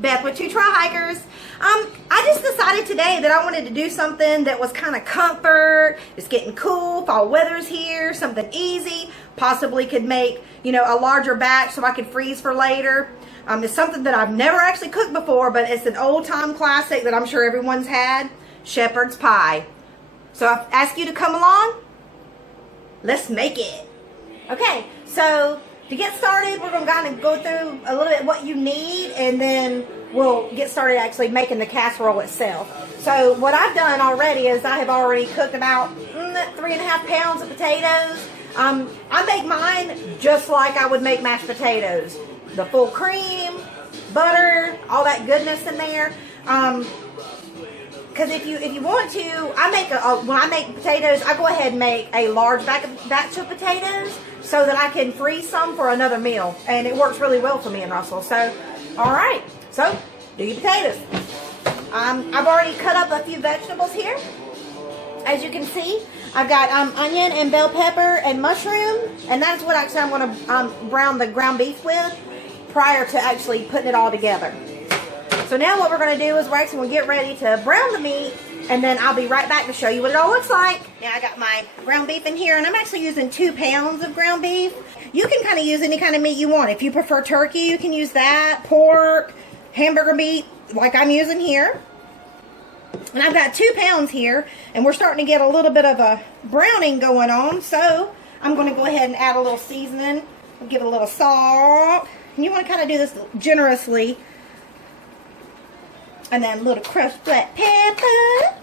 Beth with Two Try Hikers. I just decided today that I wanted to do something that was kind of comfort. It's getting cool, fall weather's here, something easy. Possibly could make, you know, a larger batch so I could freeze for later. It's something that I've never actually cooked before, but it's an old time classic that I'm sure everyone's had. Shepherd's pie. So I ask you to come along. Let's make it. Okay, so to get started, we're going to kind of go through a little bit what you need, and then we'll get started actually making the casserole itself. So what I've done already is I have already cooked about 3.5 pounds of potatoes. I make mine just like I would make mashed potatoes. The full cream, butter, all that goodness in there. Because if you want to, when I make potatoes, I go ahead and make a large batch of potatoes so that I can freeze some for another meal, and it works really well for me and Russell. So, all right, so do your potatoes. I've already cut up a few vegetables here. As you can see, I've got onion and bell pepper and mushroom, and that's what actually I'm going to brown the ground beef with prior to actually putting it all together. So now what we're going to do is we're actually going to get ready to brown the meat, and then I'll be right back to show you what it all looks like. Now I got my ground beef in here, and I'm actually using 2 pounds of ground beef. You can kind of use any kind of meat you want. If you prefer turkey, you can use that, pork, hamburger meat, like I'm using here. And I've got 2 pounds here, and we're starting to get a little bit of a browning going on, so I'm going to go ahead and add a little seasoning. We'll give it a little salt. And you want to kind of do this generously. And then a little crushed black pepper.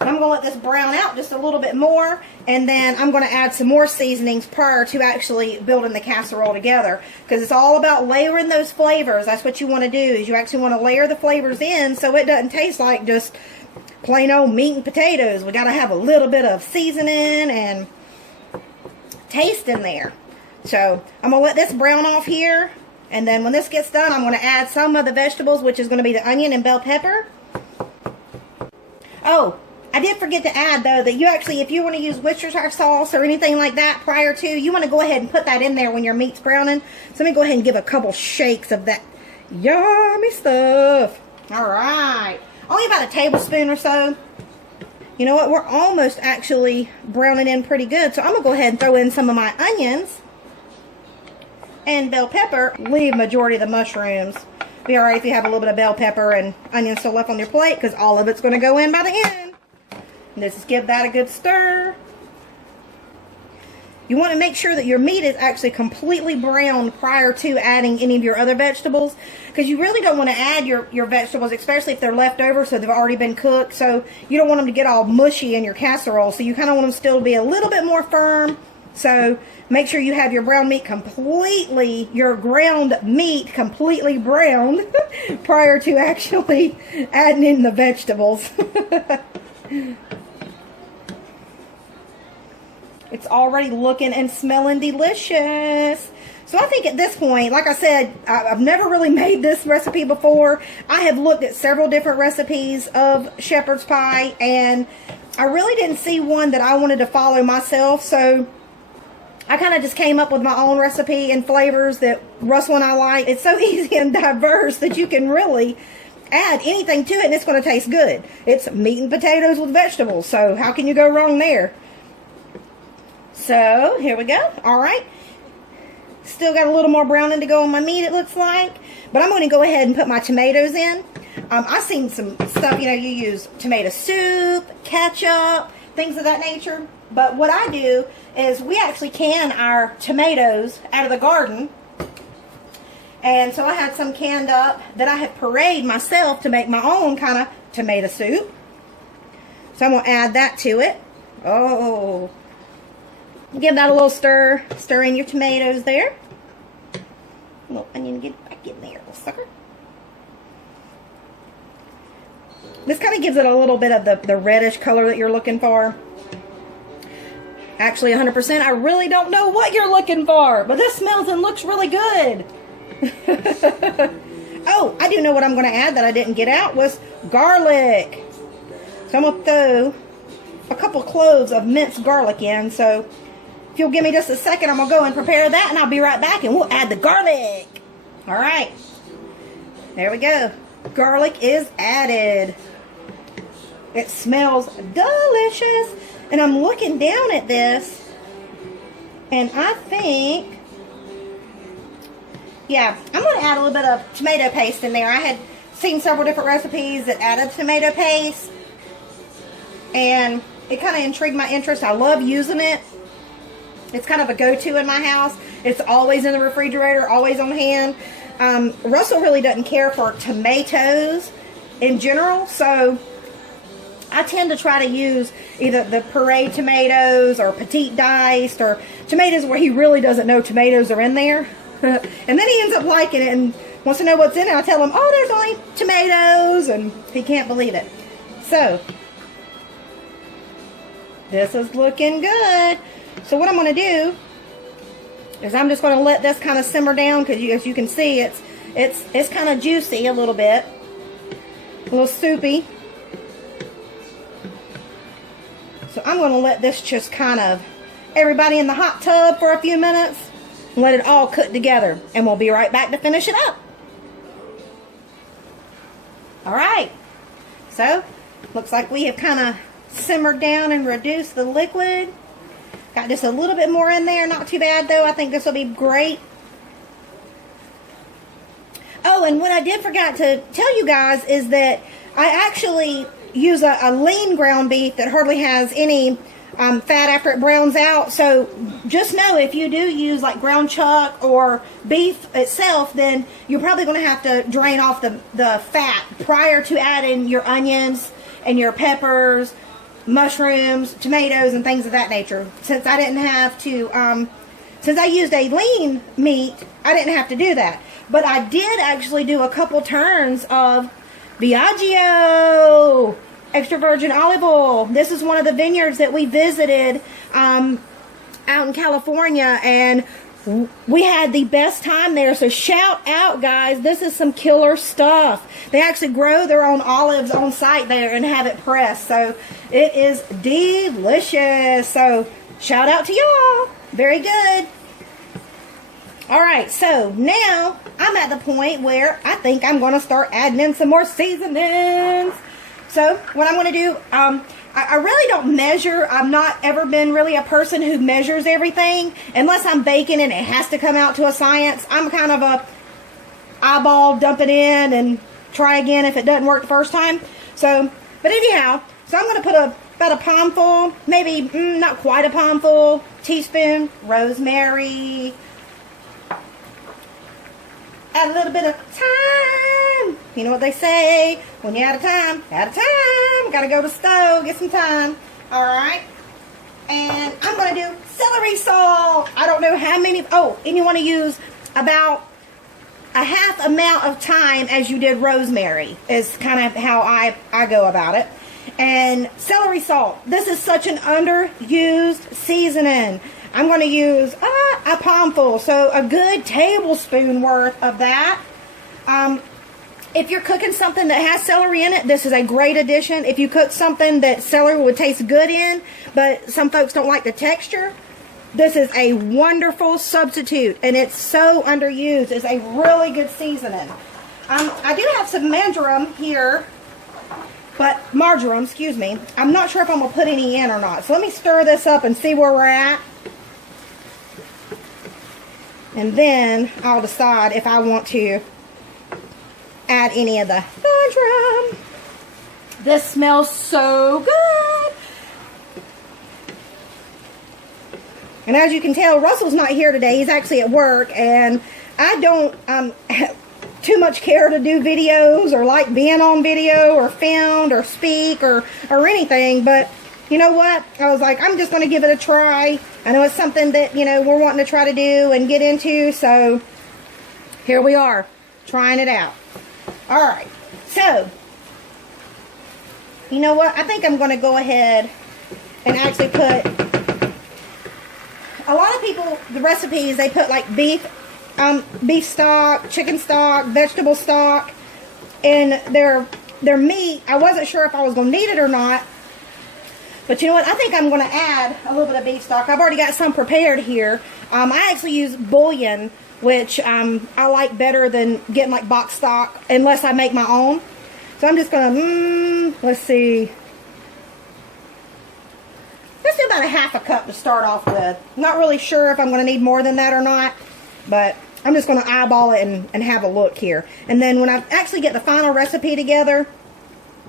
And I'm going to let this brown out just a little bit more. And then I'm going to add some more seasonings prior to actually building the casserole together. Because it's all about layering those flavors. That's what you want to do, is you actually want to layer the flavors in so it doesn't taste like just plain old meat and potatoes. We got to have a little bit of seasoning and taste in there. So I'm going to let this brown off here. And then when this gets done, I'm going to add some of the vegetables, which is going to be the onion and bell pepper. Oh, I did forget to add, though, that you actually, if you want to use Worcestershire sauce or anything like that prior to, you want to go ahead and put that in there when your meat's browning. So let me go ahead and give a couple shakes of that yummy stuff. All right. Only about a tablespoon or so. You know what? We're almost actually browning in pretty good. So I'm going to go ahead and throw in some of my onions and bell pepper. Leave majority of the mushrooms. Be alright if you have a little bit of bell pepper and onions still left on your plate, because all of it's going to go in by the end. And just give that a good stir. You want to make sure that your meat is actually completely browned prior to adding any of your other vegetables, because you really don't want to add your vegetables, especially if they're left over, so they've already been cooked. So you don't want them to get all mushy in your casserole, so you kind of want them still to be a little bit more firm. So make sure you have your ground meat completely, your ground meat completely browned prior to actually adding in the vegetables. It's already looking and smelling delicious. So I think at this point, like I said, I've never really made this recipe before. I have looked at several different recipes of shepherd's pie, and I really didn't see one that I wanted to follow myself. So I kind of just came up with my own recipe and flavors that Russell and I like. It's so easy and diverse that you can really add anything to it and it's going to taste good. It's meat and potatoes with vegetables, so how can you go wrong there? So here we go. All right. Still got a little more browning to go on my meat, it looks like. But I'm going to go ahead and put my tomatoes in. I've seen some stuff, you know, you use tomato soup, ketchup, things of that nature. But what I do is we actually can our tomatoes out of the garden. And so I had some canned up that I have pureed myself to make my own kind of tomato soup. So I'm going to add that to it. Oh, give that a little stir. Stir in your tomatoes there. A little onion, get back in there, little sucker. This kind of gives it a little bit of the reddish color that you're looking for. Actually, 100%, I really don't know what you're looking for, but this smells and looks really good. Oh, I do know what I'm going to add that I didn't get out was garlic. So I'm going to throw a couple cloves of minced garlic in. So if you'll give me just a second, I'm going to go and prepare that, and I'll be right back, and we'll add the garlic. All right. There we go. Garlic is added. It smells delicious. And I'm looking down at this, and I think, yeah, I'm going to add a little bit of tomato paste in there. I had seen several different recipes that added tomato paste, and it kind of intrigued my interest. I love using it. It's kind of a go-to in my house. It's always in the refrigerator, always on hand. Russell really doesn't care for tomatoes in general, so I tend to try to use either the puree tomatoes or petite diced or tomatoes where he really doesn't know tomatoes are in there. And then he ends up liking it and wants to know what's in it. I tell him, oh, there's only tomatoes, and he can't believe it. So, this is looking good. So what I'm going to do is I'm just going to let this kind of simmer down, because as you can see, it's kind of juicy a little bit, a little soupy. So I'm going to let this just kind of, everybody in the hot tub for a few minutes, and let it all cook together, and we'll be right back to finish it up. All right, so looks like we have kind of simmered down and reduced the liquid. Got just a little bit more in there, not too bad though. I think this will be great. Oh, and what I did forget to tell you guys is that I actually use a lean ground beef that hardly has any fat after it browns out. So just know, if you do use like ground chuck or beef itself, then you're probably going to have to drain off the fat prior to adding your onions and your peppers, mushrooms, tomatoes, and things of that nature. Since I didn't have to, since I used a lean meat, I didn't have to do that. But I did actually do a couple turns of Pckg extra virgin olive oil. This is one of the vineyards that we visited out in California, and we had the best time there. So shout out, guys. This is some killer stuff. They actually grow their own olives on site there and have it pressed. So it is delicious. So shout out to y'all. Very good. All right, so now I'm at the point where I think I'm going to start adding in some more seasonings. So what I'm going to do, I really don't measure. I've not ever been really a person who measures everything. Unless I'm baking and it has to come out to a science. I'm kind of a eyeball, dump it in and try again if it doesn't work the first time. So, but anyhow, so I'm going to put about a palmful, maybe not quite a palmful, teaspoon rosemary. Add a little bit of thyme. You know what they say, when you're out of time, gotta go to the stove, get some thyme. Alright. And I'm gonna do celery salt. I don't know how many, oh, and you want to use about a half amount of thyme as you did rosemary, is kind of how I go about it. And celery salt, this is such an underused seasoning. I'm going to use a palmful, so a good tablespoon worth of that. If you're cooking something that has celery in it, this is a great addition. If you cook something that celery would taste good in, but some folks don't like the texture, this is a wonderful substitute, and it's so underused. It's a really good seasoning. I do have some marjoram here, excuse me. I'm not sure if I'm going to put any in or not. So let me stir this up and see where we're at. And then I'll decide if I want to add any of the marjoram. This smells so good. And as you can tell, Russell's not here today. He's actually at work, and I don't too much care to do videos or like being on video or filmed or speak or anything, but you know what? I was like, I'm just going to give it a try. I know it's something that, you know, we're wanting to try to do and get into, so here we are, trying it out. All right, so, you know what? I think I'm going to go ahead and actually put, a lot of people, the recipes, they put like beef stock, chicken stock, vegetable stock, and their meat. I wasn't sure if I was going to need it or not. But you know what? I think I'm going to add a little bit of beef stock. I've already got some prepared here. I actually use bouillon, which I like better than getting like box stock, unless I make my own. So I'm just going to, let's see. Let's do about a half a cup to start off with. Not really sure if I'm going to need more than that or not, but I'm just going to eyeball it and have a look here. And then when I actually get the final recipe together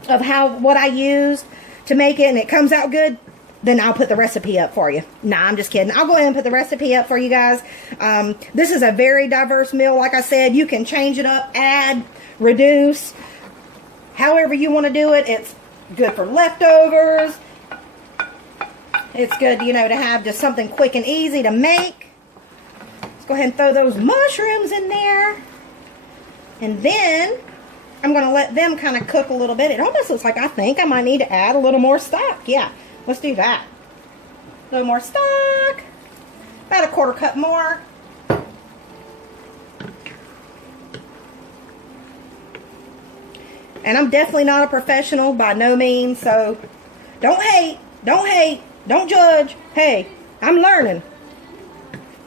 of what I used to make it and it comes out good, then I'll put the recipe up for you. Nah, I'm just kidding. I'll go ahead and put the recipe up for you guys. This is a very diverse meal. Like I said, you can change it up, add, reduce, however you want to do it. It's good for leftovers. It's good, you know, to have just something quick and easy to make. Let's go ahead and throw those mushrooms in there. And then I'm going to let them kind of cook a little bit. It almost looks like I think I might need to add a little more stock. Yeah, let's do that. A little more stock. About a quarter cup more. And I'm definitely not a professional by no means, so don't hate, don't judge. Hey, I'm learning.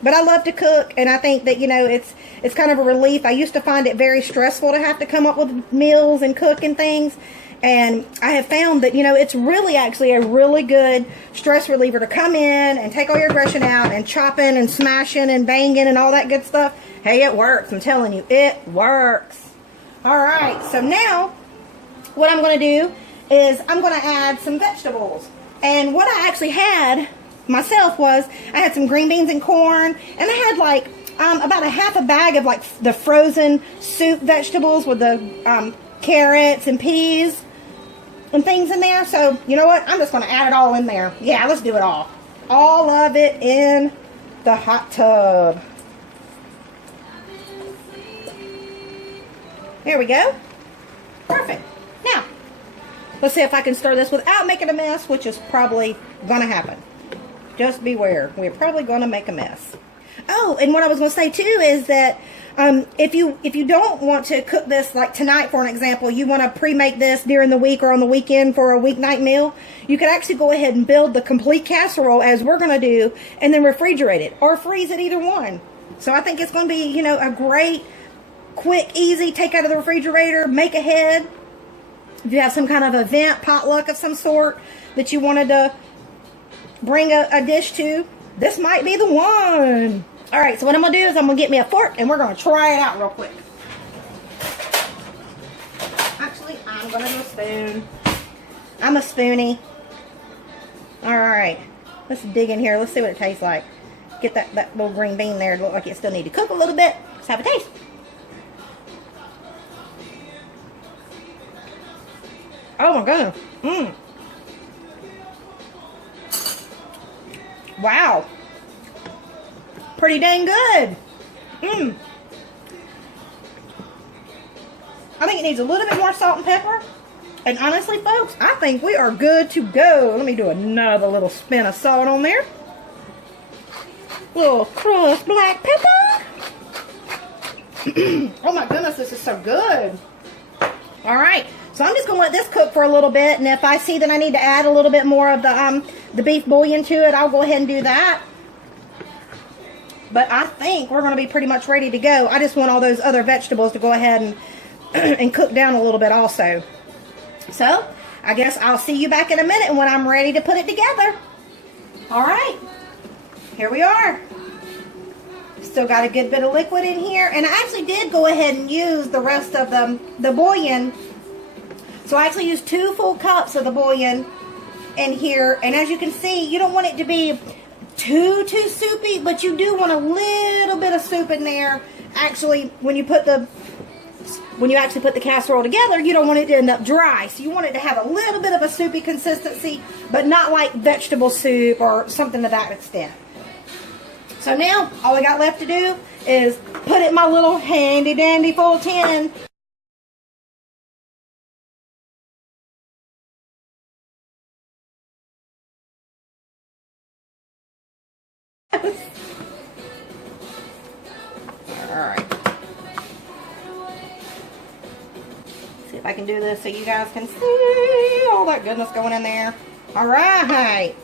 But I love to cook, and I think that, you know, it's kind of a relief. I used to find it very stressful to have to come up with meals and cook and things. And I have found that, you know, it's really actually a really good stress reliever to come in and take all your aggression out and chopping and smashing and banging and all that good stuff. Hey, it works. I'm telling you, it works. All right, so now what I'm going to do is I'm going to add some vegetables. And what I actually had myself was I had some green beans and corn, and I had like about a half a bag of like the frozen soup vegetables with the carrots and peas and things in there. So you know what, I'm just going to add it all in there. Yeah, let's do it all of it in the hot tub. There we go. Perfect. Now let's see if I can stir this without making a mess, which is probably going to happen. Just beware. We're probably going to make a mess. Oh, and what I was going to say too is that if you don't want to cook this like tonight, for an example, you want to pre-make this during the week or on the weekend for a weeknight meal, you could actually go ahead and build the complete casserole as we're going to do and then refrigerate it or freeze it, either one. So I think it's going to be, you know, a great, quick, easy take out of the refrigerator, make ahead. If you have some kind of event, potluck of some sort that you wanted to bring a dish to, this might be the one. All right, so what I'm going to do is I'm going to get me a fork and we're going to try it out real quick. Actually, I'm going to do a spoon. I'm a spoonie. All right, let's dig in here. Let's see what it tastes like. Get that little green bean there. It looks like it still need to cook a little bit. Let's have a taste. Oh my goodness. Wow. Pretty dang good. I think it needs a little bit more salt and pepper. And honestly, folks, I think we are good to go. Let me do another little spin of salt on there. Little crushed black pepper. Oh my goodness, this is so good. All right, so I'm just going to let this cook for a little bit, and if I see that I need to add a little bit more of the beef bouillon to it, I'll go ahead and do that. But I think we're going to be pretty much ready to go. I just want all those other vegetables to go ahead and and cook down a little bit also. So I guess I'll see you back in a minute when I'm ready to put it together. All right, here we are. Still got a good bit of liquid in here, and I actually did go ahead and use the rest of the bouillon. So I actually used 2 full cups of the bouillon in here, and as you can see, you don't want it to be too soupy, but you do want a little bit of soup in there. Actually, when you actually put the casserole together, you don't want it to end up dry, so you want it to have a little bit of a soupy consistency, but not like vegetable soup or something to that extent. So now, all I got left to do is put it in my little handy dandy full tin. Alright. See if I can do this so you guys can see all that goodness going in there. All right.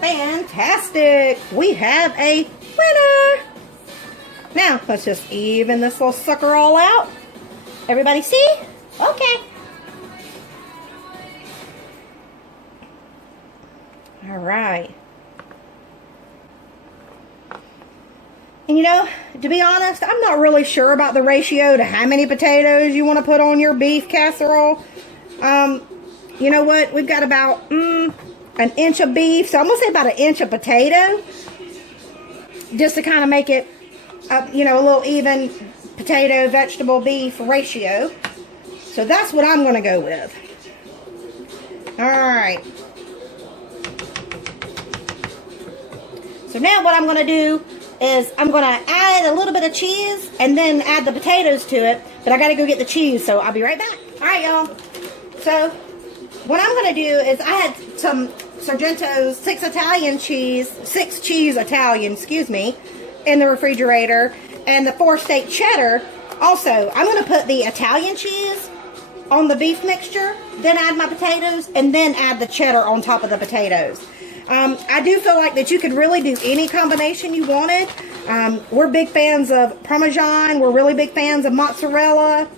Fantastic. We have a winner. Now, let's just even this little sucker all out. Everybody see? Okay. All right. And you know, to be honest, I'm not really sure about the ratio to how many potatoes you want to put on your beef casserole. You know what? We've got about an inch of beef, so I'm going to say about an inch of potato, just to kind of make it, you know, a little even potato, vegetable, beef ratio. So that's what I'm going to go with. All right. So now what I'm going to do is I'm going to add a little bit of cheese and then add the potatoes to it. But I got to go get the cheese, so I'll be right back. All right, y'all. So what I'm going to do is I had some Sargento's 6 cheese Italian, excuse me, in the refrigerator, and the 4 steak cheddar. Also, I'm going to put the Italian cheese on the beef mixture, then add my potatoes, and then add the cheddar on top of the potatoes. I do feel like that you could really do any combination you wanted. We're big fans of Parmesan. We're really big fans of mozzarella.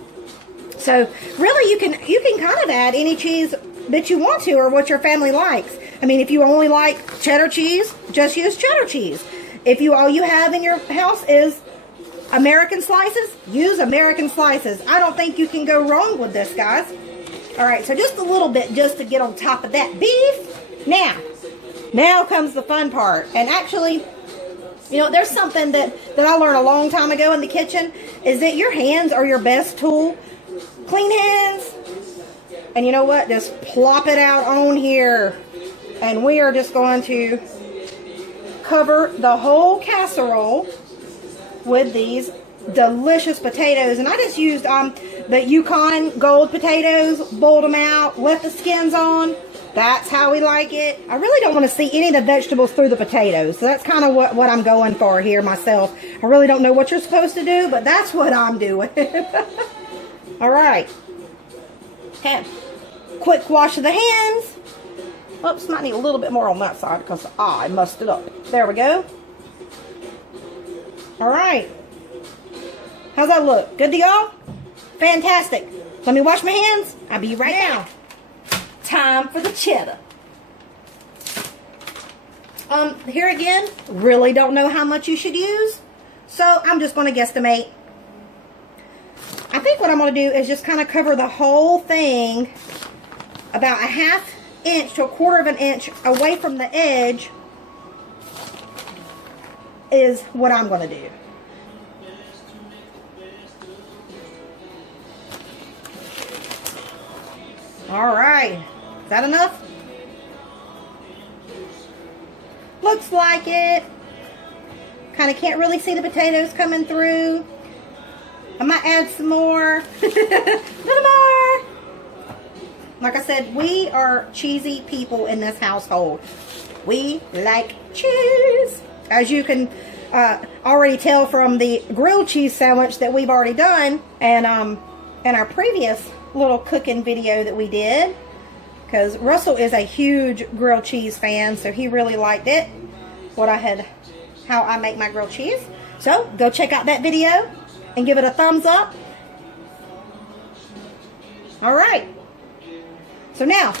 So really you can kind of add any cheese that you want to or what your family likes. I mean, if you only like cheddar cheese, just use cheddar cheese. If all you have in your house is American slices, use American slices. I don't think you can go wrong with this, guys. All right, so just a little bit just to get on top of that beef. Now comes the fun part. And actually, you know, there's something that I learned a long time ago in the kitchen, is that your hands are your best tool. Clean hands. And you know what? Just plop it out on here. And we are just going to cover the whole casserole with these delicious potatoes. And I just used the Yukon Gold potatoes, boiled them out, left the skins on. That's how we like it. I really don't want to see any of the vegetables through the potatoes. So that's kind of what I'm going for here myself. I really don't know what you're supposed to do, but that's what I'm doing. All right. Okay. Quick wash of the hands. Oops, might need a little bit more on that side because I mussed it up. There we go. All right. How's that look? Good to y'all? Fantastic. Let me wash my hands. I'll be right now. Time for the cheddar. Here again, really don't know how much you should use, so I'm just going to guesstimate. I think what I'm going to do is just kind of cover the whole thing about a 1/2 inch to 1/4 of an inch away from the edge is what I'm going to do. All right. Is that enough? Looks like it. Kind of can't really see the potatoes coming through. I might add some more. A little more. Like I said, we are cheesy people in this household. We like cheese. As you can already tell from the grilled cheese sandwich that we've already done, and in our previous little cooking video that we did, because Russell is a huge grilled cheese fan, so he really liked it, how I make my grilled cheese. So go check out that video and give it a thumbs up. All right, so now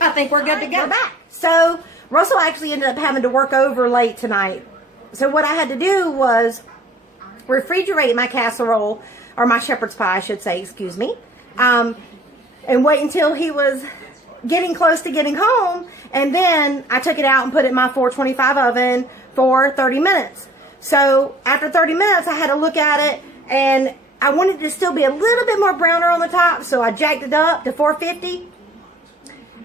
I think we're good to go. We're back. So Russell actually ended up having to work over late tonight, so what I had to do was refrigerate my casserole, or my shepherd's pie I should say, excuse me, and wait until he was getting close to getting home, and then I took it out and put it in my 425 oven for 30 minutes. So after 30 minutes I had to look at it, and I wanted it to still be a little bit more browner on the top, so I jacked it up to 450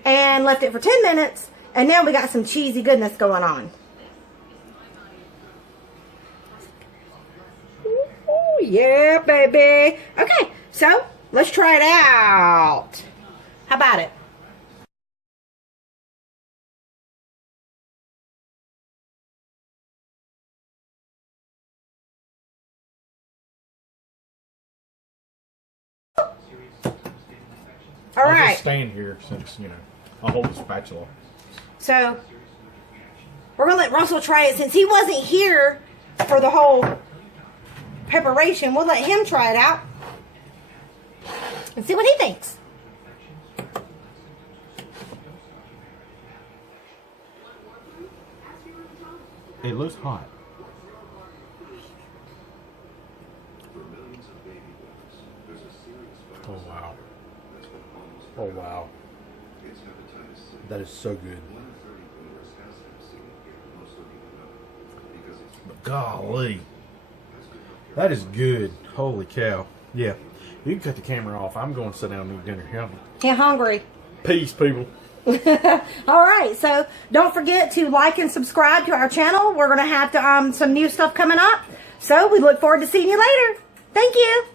and left it for 10 minutes, and now we got some cheesy goodness going on. Ooh, yeah, baby. Okay, so let's try it out. How about it? All right. I'll just stand here since, you know. I'll hold the spatula. So, we're going to let Russell try it. Since he wasn't here for the whole preparation, we'll let him try it out and see what he thinks. It looks hot. Oh, wow. Oh, wow. That is so good. But golly. That is good. Holy cow. Yeah. You can cut the camera off. I'm going to sit down and eat dinner. Yeah, hungry. Peace, people. All right, so don't forget to like and subscribe to our channel. We're going to have some new stuff coming up. So we look forward to seeing you later. Thank you.